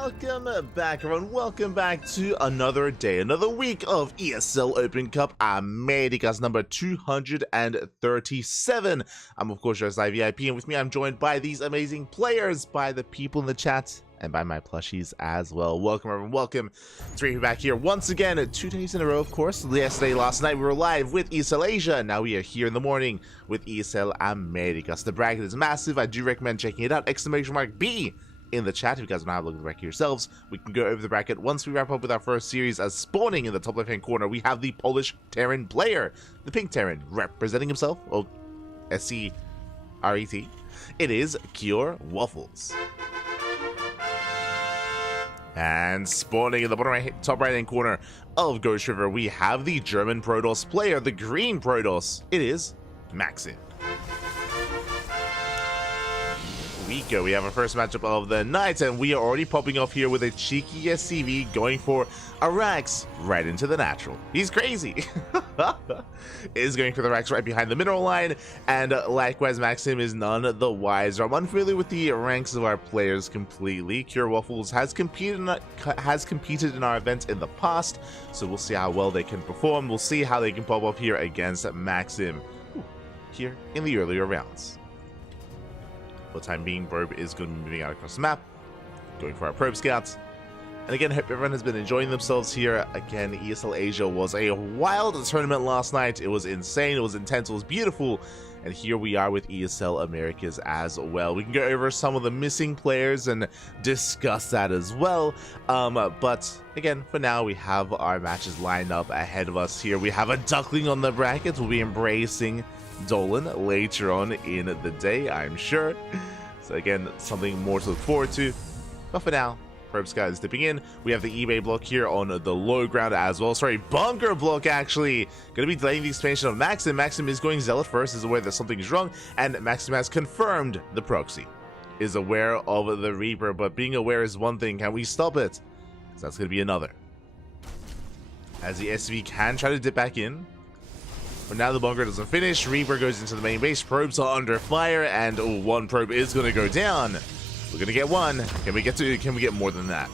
Welcome back, everyone. Welcome back to another day, another week of ESL Open Cup Americas number 237. I'm, of course, your VIP, and with me, I'm joined by these amazing players, by the people in the chat, and by my plushies as well. Welcome, everyone. Welcome to be back here once again, 2 days in a row, of course. Last night, we were live with ESL Asia, and now we are here in the morning with ESL Americas. The bracket is massive. I do recommend checking it out. !B in the chat if you guys want to have a look at the bracket yourselves. We can go over the bracket once we wrap up with our first series. As spawning in the top left hand corner, we have the Polish Terran player, the pink Terran, representing himself, oh, SCRET. It is Cure Waffles. And spawning in the bottom top right hand corner of Ghost River, we have the German Protoss player, the green Protoss. It is Maxim. We have our first matchup of the night, and we are already popping off here with a cheeky SCV going for a Rax right into the natural. He's crazy. Is going for the Rax right behind the mineral line, and likewise Maxim is none the wiser. I'm unfamiliar with the ranks of our players completely. Cure Waffles has competed in our event in the past, so we'll see how well they can perform. We'll see how they can pop up here against Maxim here in the earlier rounds. For the time being, Probe is going to be moving out across the map, going for our Probe Scouts. And again, hope everyone has been enjoying themselves here. Again, ESL Asia was a wild tournament last night. It was insane, it was intense, it was beautiful. And here we are with ESL Americas as well. We can go over some of the missing players and discuss that as well. But again, for now, we have our matches lined up ahead of us here. We have a Duckling on the bracket. We'll be embracing Dolan later on in the day, I'm sure. So again, something more to look forward to. But for now, Probe Sky is dipping in. We have the eBay block here on the low ground as well. Sorry, bunker block actually. Going to be delaying the expansion of Maxim. Maxim is going Zealot first, is aware that something is wrong, and Maxim has confirmed the proxy. Is aware of the Reaper, but being aware is one thing. Can we stop it? So that's going to be another. As the SV can try to dip back in. But now the bunker doesn't finish. Reaper goes into the main base. Probes are under fire, and one probe is going to go down. We're going to get one. Can we get more than that?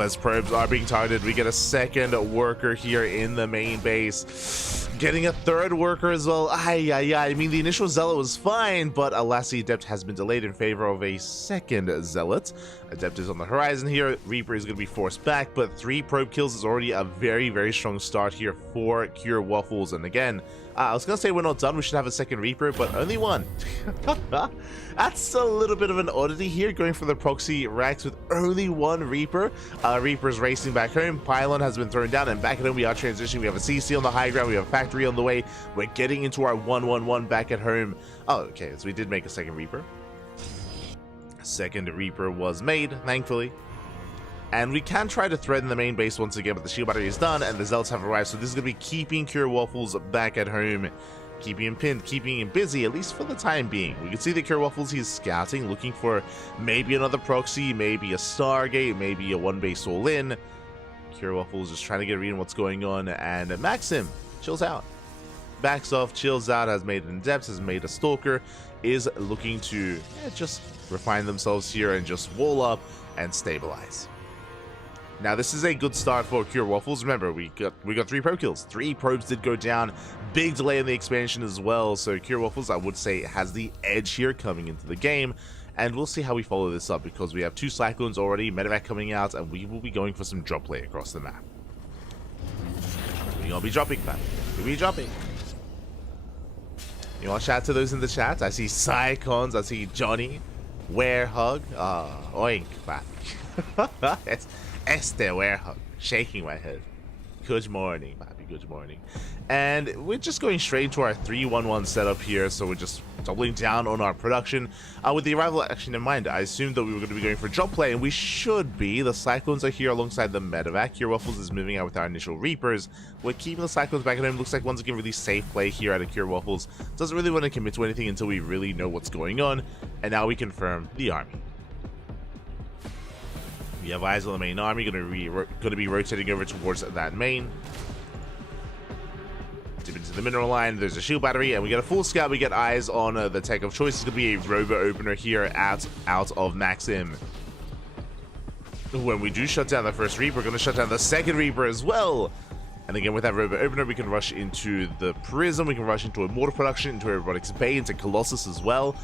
As probes are being targeted, we get a second worker here in the main base. Getting a third worker as well. I mean, the initial Zealot was fine, but alas, the Adept has been delayed in favor of a second Zealot. Adept is on the horizon here. Reaper is going to be forced back, but 3 probe kills is already a very, very strong start here for Cure Waffles. And again, I was going to say we're not done. We should have a second Reaper, but only one. That's a little bit of an oddity here, going for the proxy racks with only one Reaper. Reaper's racing back home. Pylon has been thrown down, and back at home we are transitioning. We have a CC on the high ground. We have a factory on the way. We're getting into our 1-1-1 back at home. Oh, okay, so we did make a second Reaper. Second Reaper was made, thankfully. And we can try to threaten the main base once again, but the shield battery is done, and the Zealots have arrived. So this is going to be keeping Cure Waffles back at home. Keeping him pinned, keeping him busy, at least for the time being. We can see that Cure Waffles, he's scouting, looking for maybe another proxy, maybe a Stargate, maybe a one base all-in. Cure Waffles just trying to get a read on what's going on, and Maxim chills out. Backs off, chills out, has made an Adept, has made a Stalker, is looking to just refine themselves here and just wall up and stabilize. Now, this is a good start for Cure Waffles. Remember, we got 3 probe kills. 3 probes did go down. Big delay in the expansion as well. So Cure Waffles, I would say, has the edge here coming into the game. And we'll see how we follow this up, because we have 2 Cyclones already, Medevac coming out, and we will be going for some drop play across the map. We're going to be dropping, man. We'll be dropping. You want to shout to those in the chat? I see Psycons, I see Johnny, Werehug, oink, man. Esther Werehug, shaking my head. Good morning, Bobby, good morning. And we're just going straight into our 3-1-1 setup here, so we're just doubling down on our production. With the arrival, actually, in mind, I assumed that we were going to be going for jump play, and we should be. The Cyclones are here alongside the Medevac. Cure Waffles is moving out with our initial Reapers. We're keeping the Cyclones back at home. Looks like once again, really safe play here out of Cure Waffles. Doesn't really want to commit to anything until we really know what's going on. And now we confirm the army. We have eyes on the main army, going to be rotating over towards that main. Dip into the mineral line, there's a shield battery, and we get a full scout. We get eyes on the tech of choice. It's going to be a robo opener here out of Maxim. when we do shut down the first Reaper, we're going to shut down the second Reaper as well. And again, with that Robot Opener, we can rush into the Prism, we can rush into Immortal Production, into Robotics Bay, into Colossus as well.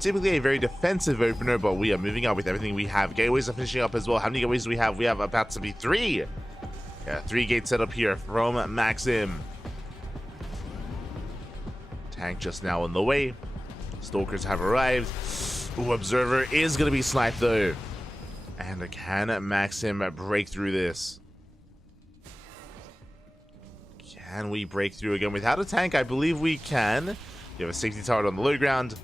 Typically a very defensive opener, but we are moving up with everything we have. Gateways are finishing up as well. How many gateways do we have? We have about to be 3. Yeah, 3 gates set up here from Maxim. Tank just now on the way. Stalkers have arrived. Ooh, Observer is going to be sniped though. And can Maxim break through this? Can we break through again without a tank? I believe we can. We have a safety turret on the low ground.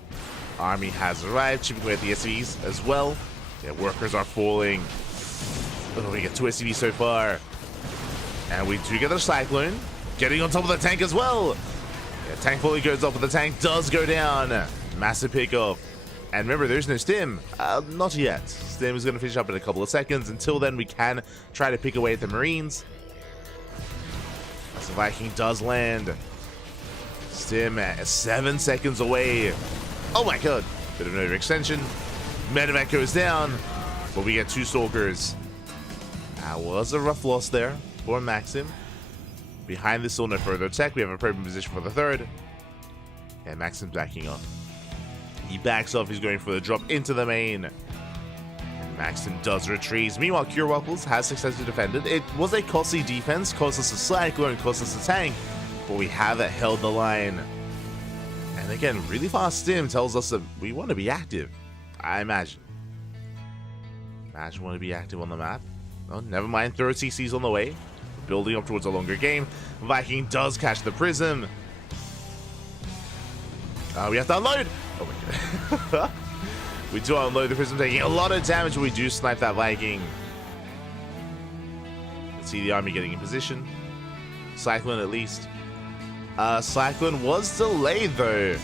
Army has arrived, chipping away at the SCVs as well. Yeah, workers are falling. Oh, we get 2 SCVs so far. And we do get the Cyclone. Getting on top of the tank as well. Yeah, tank fully goes up, but the tank does go down. Massive pickup. And remember, there's no stim. Not yet. Stim is going to finish up in a couple of seconds. Until then, we can try to pick away at the Marines. As the Viking does land. Stim at 7 seconds away. Oh my god. Bit of an overextension. Medevac goes down. But we get 2 Stalkers. That was a rough loss there for Maxim. Behind this, still no further attack. We have a probe in position for the 3rd. And Maxim's backing off. He backs off. He's going for the drop into the main. And Maxim does retreat. Meanwhile, Cure Waffles has successfully defended. It was a costly defense. Cost us a Cyclone, cost us a tank. But we have held the line. And again, really fast stim tells us that we want to be active. I imagine. Imagine we want to be active on the map. Oh, never mind. 3rd CC's on the way. Building up towards a longer game. Viking does catch the Prism. We have to unload. Oh my god. We do unload the Prism, taking a lot of damage, but we do snipe that Viking. Let's see the army getting in position. Cyclone at least. Cyclone was delayed though.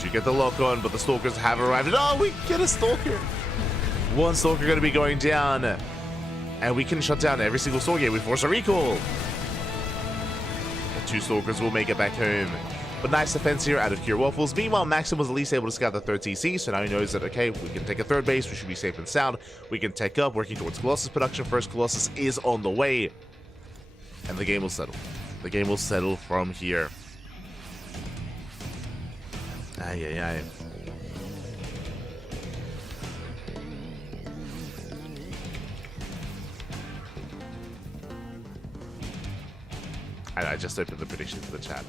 To get the lock on, but the Stalkers have arrived. Oh, we get a Stalker. 1 Stalker going to be going down. And we can shut down every single Stalker. We force a recall. The 2 Stalkers will make it back home. But nice defense here out of Cure Waffles. Meanwhile, Maxim was at least able to scout the 3rd TC, so now he knows that, okay, we can take a 3rd base, we should be safe and sound. We can tech up, working towards Colossus production. First Colossus is on the way. And the game will settle. The game will settle from here. Ay, ay, ay. I just opened the predictions in the chat.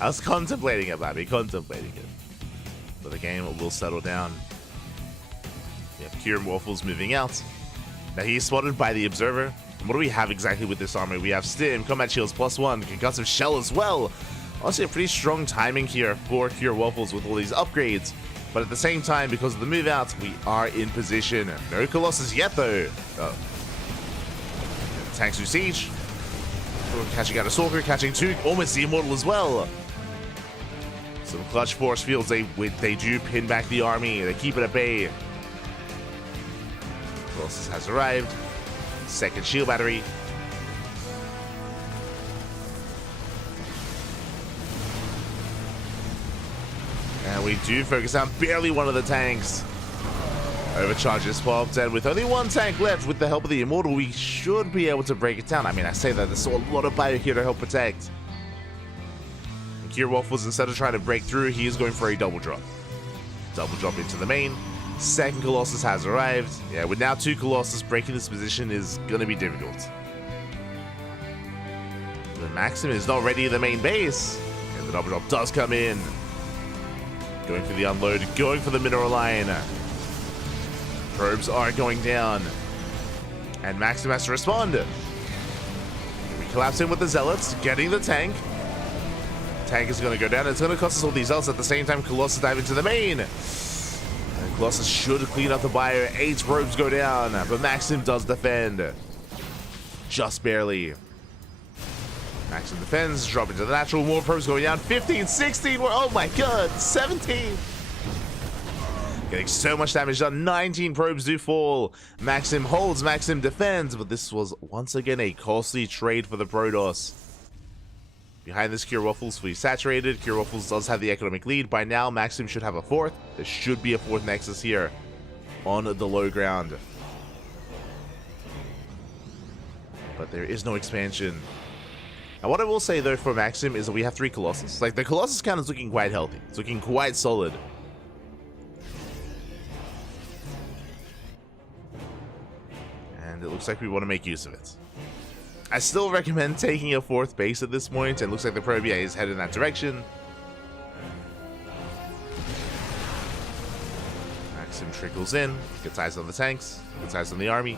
I was contemplating it, Bobby, contemplating it. But the game will settle down. We have Kieran Waffles moving out. Now he's spotted by the Observer. And what do we have exactly with this army? We have Stim, Combat Shields +1, Concussive Shell as well. Honestly, a pretty strong timing here for Cure Waffles with all these upgrades. But at the same time, because of the move outs, we are in position. No Colossus yet, though. Oh. Tanks through siege. Catching out a Stalker, catching 2, almost the Immortal as well. Some clutch force fields, they do pin back the army, they keep it at bay. Colossus has arrived. 2nd shield battery. And we do focus on barely one of the tanks. Overcharges popped, and with only 1 tank left, with the help of the Immortal, we should be able to break it down. I mean, I say that, there's a lot of bio here to help protect. And Cure Waffles, instead of trying to break through, he is going for a double drop. Double drop into the main. 2nd Colossus has arrived. Yeah, with now 2 Colossus, breaking this position is going to be difficult. The Maxim is not ready in the main base. And the double drop does come in. Going for the unload, going for the mineral line. Probes are going down. And Maxim has to respond. We collapse in with the Zealots, getting the tank. Tank is going to go down. It's going to cost us all these Zealots. At the same time, Colossus dive into the main. And Colossus should clean up the bio. 8 probes go down. But Maxim does defend. Just barely. Maxim defends. Drop into the natural. More probes going down. 15, 16. Oh my god. 17. Getting so much damage done. 19 probes do fall. Maxim holds, Maxim defends, but this was once again a costly trade for the Protoss. Behind this, Cure Waffles fully saturated. Cure Waffles does have the economic lead. By now, Maxim should have a fourth. There should be a fourth Nexus here on the low ground. But there is no expansion. And what I will say, though, for Maxim is that we have 3 Colossus. Like, the Colossus count is looking quite healthy. It's looking quite solid. And it looks like we want to make use of it. I still recommend taking a 4th base at this point, and it looks like the Probia is headed in that direction. Maxim trickles in, gets eyes on the tanks, gets eyes on the army.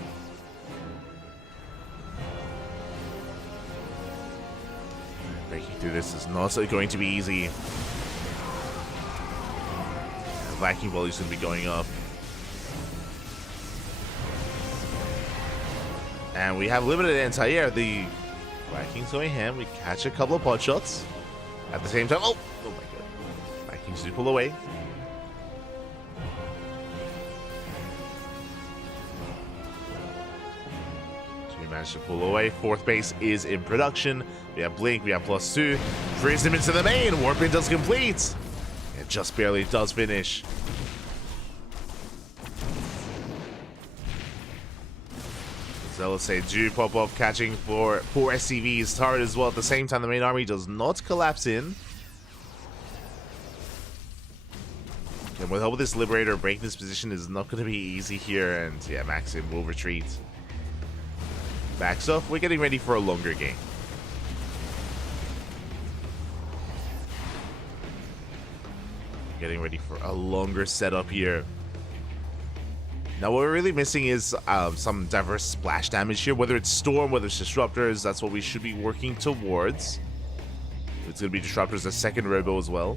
Breaking through this is not going to be easy. The Viking volley is going to be going up. And we have limited anti-air. The Vikings going ham. We catch a couple of pot shots. At the same time, oh my god. Vikings do pull away. We managed to pull away. 4th base is in production. We have Blink, we have +2. Freeze him into the main. Warping does complete. It just barely does finish. Let's say do pop up, catching for 4 SCVs, turret as well. At the same time, the main army does not collapse in. And with help of this Liberator, breaking this position is not going to be easy here. And yeah, Maxim will retreat. Backs off. We're getting ready for a longer game. Getting ready for a longer setup here. Now, what we're really missing is some diverse splash damage here. Whether it's Storm, whether it's Disruptors, that's what we should be working towards. It's going to be Disruptors, a second Robo as well.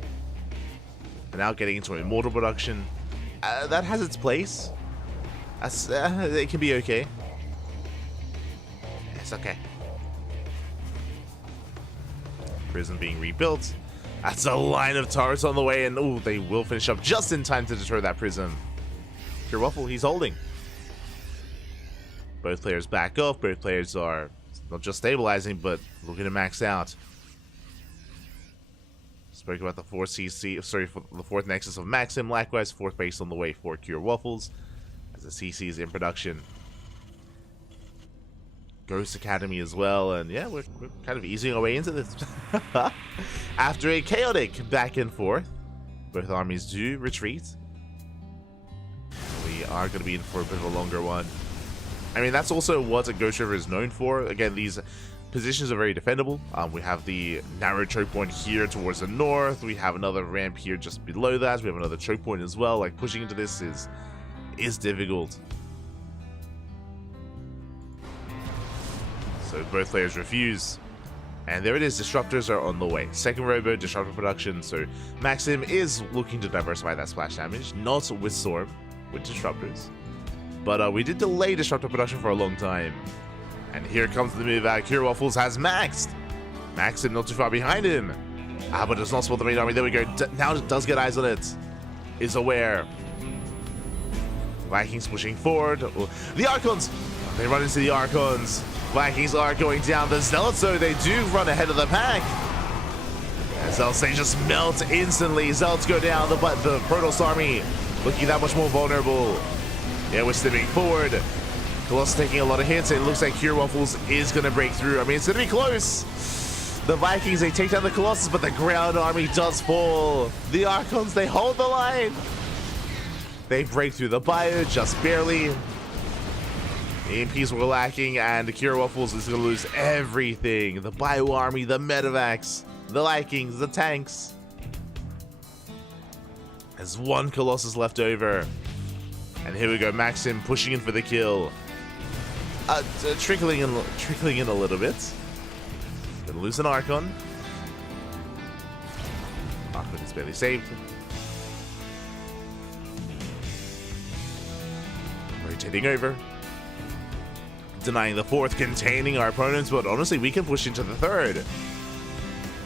And now getting into Immortal production. That has its place. It can be okay. It's okay. Prison being rebuilt. That's a line of turrets on the way, and oh, they will finish up just in time to deter that Prism. Pure Waffle, he's holding. Both players back off. Both players are not just stabilizing, but looking to max out. Spoke about the 4th Nexus of Maxim. Likewise, 4th base on the way for Cure Waffles, as the CC is in production. Ghost Academy as well, and yeah, we're kind of easing our way into this. After a chaotic back and forth, both armies do retreat. We are going to be in for a bit of a longer one. I mean, that's also what a Ghost River is known for. Again, these positions are very defendable. We have the narrow choke point here towards the north. We have another ramp here just below that. We have another choke point as well. Like, pushing into this is difficult. So both players refuse. And there it is, Disruptors are on the way. Second Robo, Disruptor production. So Maxim is looking to diversify that splash damage. Not with Storm, with Disruptors. But we did delay Disruptor production for a long time. And here comes the move out. Cure Waffles has maxed. Maxim not too far behind him. But does not spot the main army. There we go. Now it does get eyes on it. Is aware. Vikings pushing forward. The Archons! They run into the Archons. Vikings are going down. The Zealots, though, they do run ahead of the pack. Zealots, they just melt instantly. Zealots go down. The Protoss army looking that much more vulnerable. Yeah, we're stepping forward. Colossus taking a lot of hits. It looks like Cure Waffles is going to break through. I mean, it's going to be close. The Vikings, they take down the Colossus, but the ground army does fall. The Archons, they hold the line. They break through the bio just barely. EMPs were lacking, and the Cure Waffles is going to lose everything. The Bio Army, the Medivacs, the Vikings, the tanks. There's one Colossus left over. And here we go, Maxim pushing in for the kill. Trickling in a little bit. Gonna lose an Archon. Archon is barely saved. Rotating over. Denying the 4th, containing our opponents, but honestly, we can push into the 3rd.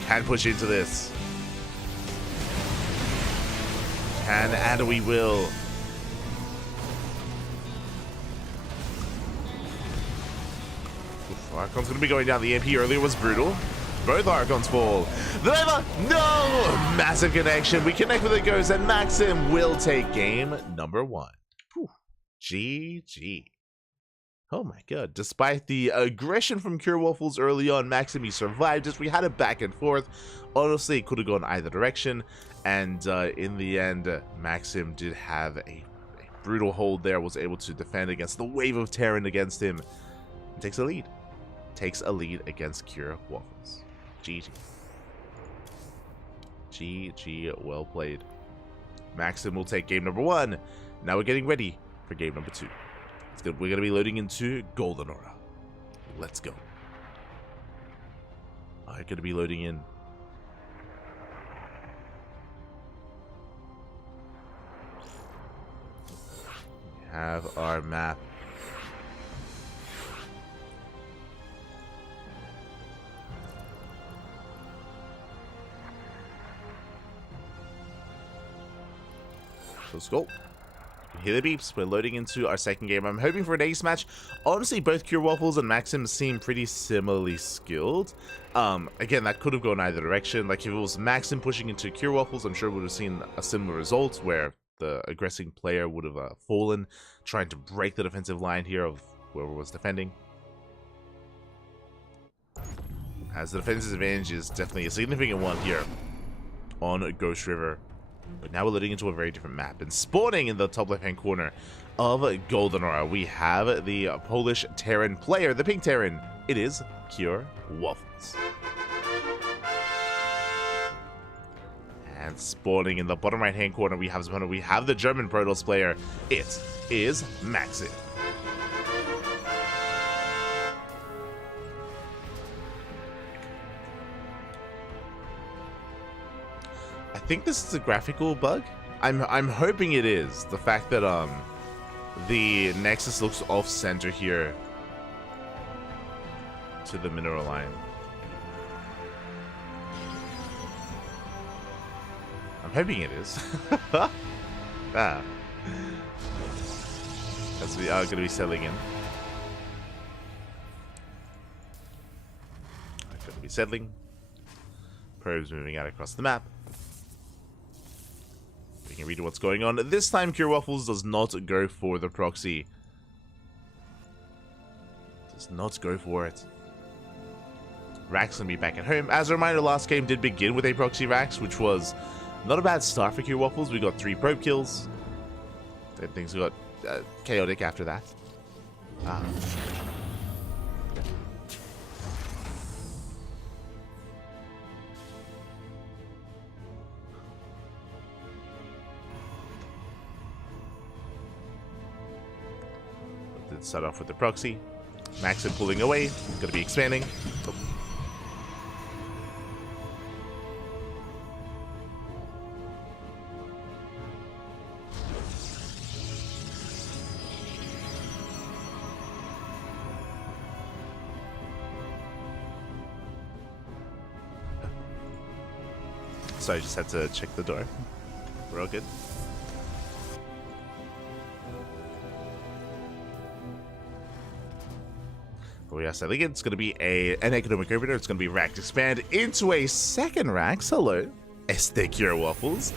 Can push into this. Can, and we will. Archon's going to be going down. The EMP earlier was brutal. Both Archons fall. The Nova, no! Massive connection. We connect with the Ghost, and Maxim will take game number 1. Whew. GG. Oh my god. Despite the aggression from Cure Waffles early on, Maxim, he survived as we had it back and forth. Honestly, it could have gone either direction. And in the end, Maxim did have a brutal hold there, was able to defend against the wave of Terran against him. And takes a lead. Takes a lead against Cure Waffles. GG. GG, well played. Maxim will take game number 1. Now we're getting ready for game number 2. We're going to be loading into Golden Aura. Let's go. I'm going to be loading in. We have our map. Let's go. Hear the beeps. We're loading into our second game. I'm hoping for an ace match. Honestly, both Cure Waffles and Maxim seem pretty similarly skilled. Again, that could have gone either direction. Like, if it was Maxim pushing into Cure Waffles, I'm sure we would have seen a similar result where the aggressing player would have fallen, trying to break the defensive line here of whoever was defending. As the defensive advantage is definitely a significant one here on Ghost River. But now we're loading into a very different map. And spawning in the top left-hand corner of Golden Aura, we have the Polish Terran player, the pink Terran. It is Cure Waffles. And spawning in the bottom right-hand corner, we have the German Protoss player. It is Maxim. I think this is a graphical bug. I'm hoping it is. The fact that the Nexus looks off center here to the mineral line. I'm hoping it is. As we are going to be settling in. I'm going to be settling. Probes moving out across the map. We can read what's going on. This time, Cure Waffles does not go for the proxy. Does not go for it. Rax can be back at home. As a reminder, last game did begin with a proxy Rax, which was not a bad start for Cure Waffles. We got 3 probe kills. Then things got chaotic after that. Did start off with the proxy. Maxim pulling away. Going to be expanding. Oh. Sorry, I just had to check the door. We're all good. But we are settling in. It's going to be an economic opener. It's going to be Rax expand into a second Rax. Hello. Este Cure Waffles.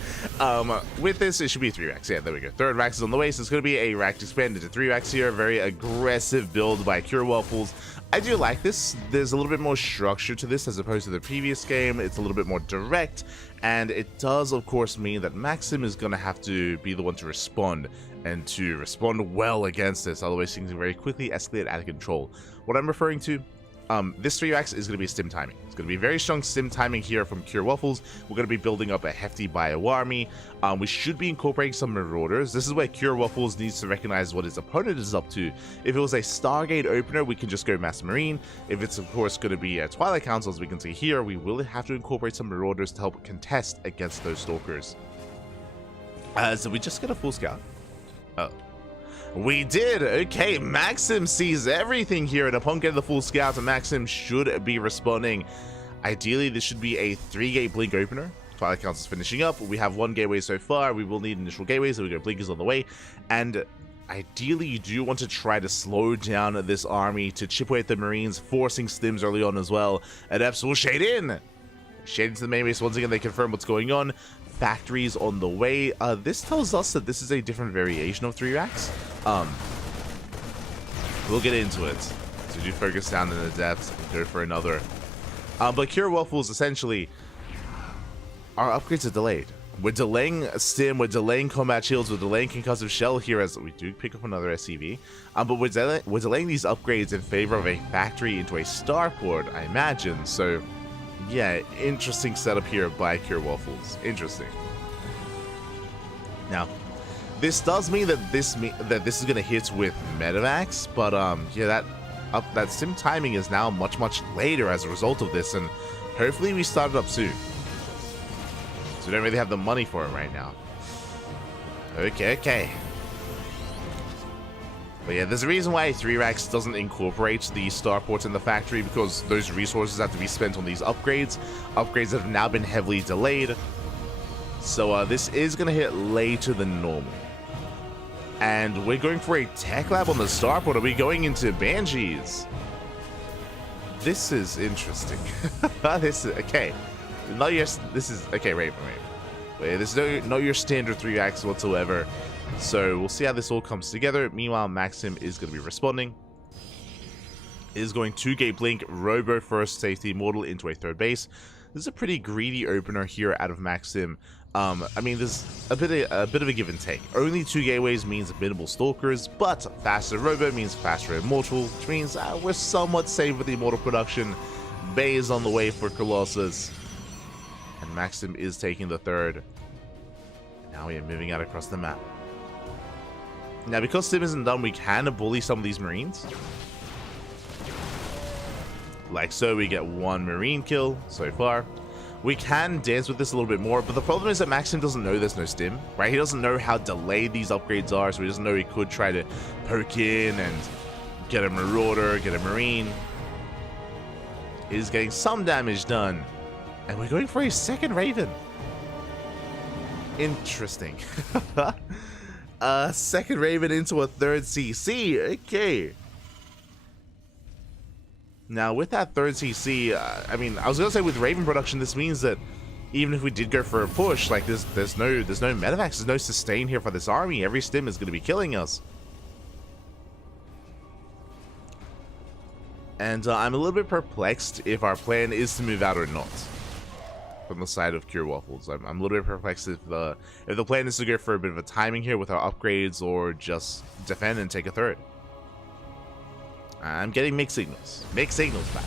With this, it should be 3 Rax. Yeah, there we go. Third Rax is on the way, so it's going to be a Rax expand into 3 Rax here. Very aggressive build by Cure Waffles. I do like this. There's a little bit more structure to this as opposed to the previous game. It's a little bit more direct, and it does, of course, mean that Maxim is going to have to be the one to respond, and to respond well against this. Otherwise, things can very quickly escalate out of control. What I'm referring to, this 3X is going to be stim timing. It's going to be very strong stim timing here from Cure Waffles. We're going to be building up a hefty bio army. We should be incorporating some Marauders. This is where Cure Waffles needs to recognize what his opponent is up to. If it was a Stargate opener, we can just go Mass Marine. If it's, of course, going to be a Twilight Council, as we can see here, we will have to incorporate some Marauders to help contest against those Stalkers. So we just get a full scout. Oh. We did! Okay, Maxim sees everything here, and upon getting the full scout, Maxim should be responding. Ideally, this should be a 3-gate blink opener. Twilight Council's finishing up. We have 1 gateway so far. We will need initial gateways, so we got blinkers on the way. And ideally you do want to try to slow down this army to chip away at the Marines, forcing stims early on as well. Adepts will shade in! Shade into the main base. Once again, they confirm what's going on. Factories on the way. This tells us that this is a different variation of 3 racks. We'll get into it. So do focus down in the depths and go for another. But Cure Waffles, essentially, our upgrades are delayed. We're delaying Stim, we're delaying Combat Shields, we're delaying Concussive Shell here as we do pick up another SCV. But we're delaying these upgrades in favor of a factory into a starport, I imagine. So, yeah, interesting setup here by Cure Waffles. Interesting. Now, this does mean that this is going to hit with Medivacs, but yeah, that Stim timing is now much later as a result of this, and hopefully we start it up soon. So we don't really have the money for it right now. Okay. But yeah, there's a reason why 3 racks doesn't incorporate the starports in the factory, because those resources have to be spent on these upgrades. Upgrades that have now been heavily delayed. So this is going to hit later than normal. And we're going for a tech lab on the starport. Are we going into Banshees? This is interesting. This is okay. This is okay. Raven. This is not your standard 3 racks whatsoever. So we'll see how this all comes together. Meanwhile, Maxim is going to be responding. Is going to gate blink, Robo first, safety mortal into a 3rd base. This is a pretty greedy opener here out of Maxim. I mean, there's a bit of a give and take. Only 2 gateways means minimal stalkers, but faster Robo means faster immortal, which means we're somewhat safe with the immortal production. Bay is on the way for Colossus. And Maxim is taking the 3rd. Now we are moving out across the map. Now, because Stim isn't done, we can bully some of these Marines. Like so, we get 1 Marine kill so far. We can dance with this a little bit more, but the problem is that Maxim doesn't know there's no Stim, right? He doesn't know how delayed these upgrades are, so he doesn't know he could try to poke in and get a Marauder, get a Marine. He's getting some damage done. And we're going for a 2nd Raven. Interesting. 2nd Raven into a 3rd CC. Okay. Now, with that 3rd CC, I mean, I was going to say with Raven production, this means that even if we did go for a push, like, there's no Medivacs, there's no sustain here for this army. Every Stim is going to be killing us. And I'm a little bit perplexed if our plan is to move out or not. From the side of Cure Waffles, I'm a little bit perplexed if the plan is to go for a bit of a timing here with our upgrades, or just defend and take a 3rd. I'm getting mixed signals. Mixed signals back.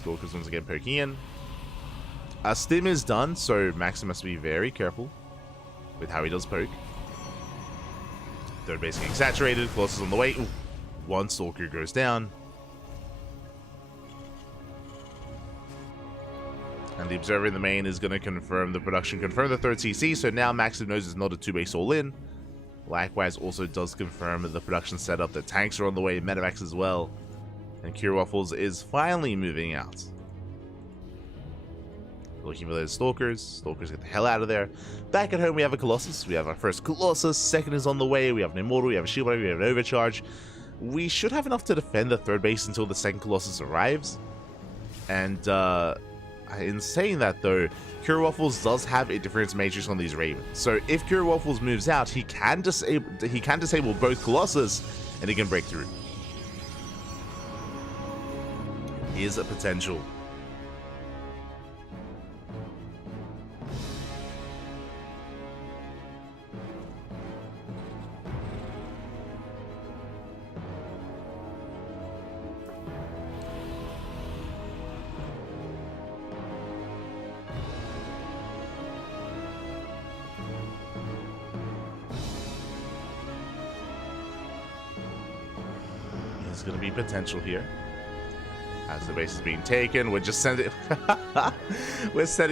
Stalkers once again poking in. Stim is done, so Maxim must be very careful with how he does poke. 3rd base getting saturated. Colossus on the way. Ooh, 1 Stalker goes down. And the Observer in the main is going to confirm the production, confirm the 3rd CC, so now Maxim knows it's not a 2-base all-in. Likewise, also does confirm the production setup, that tanks are on the way, Medivacs as well. And Cure Waffles is finally moving out. Looking for those Stalkers. Stalkers get the hell out of there. Back at home, we have a Colossus. We have our first Colossus, 2nd is on the way, we have an Immortal, we have a Shield Breaker, we have an Overcharge. We should have enough to defend the 3rd base until the 2nd Colossus arrives. And, in saying that though, Cure Waffles does have a difference matrix on these Ravens. So if Cure Waffles moves out, he can disable both Colossus, and he can break through. Is a potential. There's going to be potential here. As the base is being taken, we're just sending... we're sending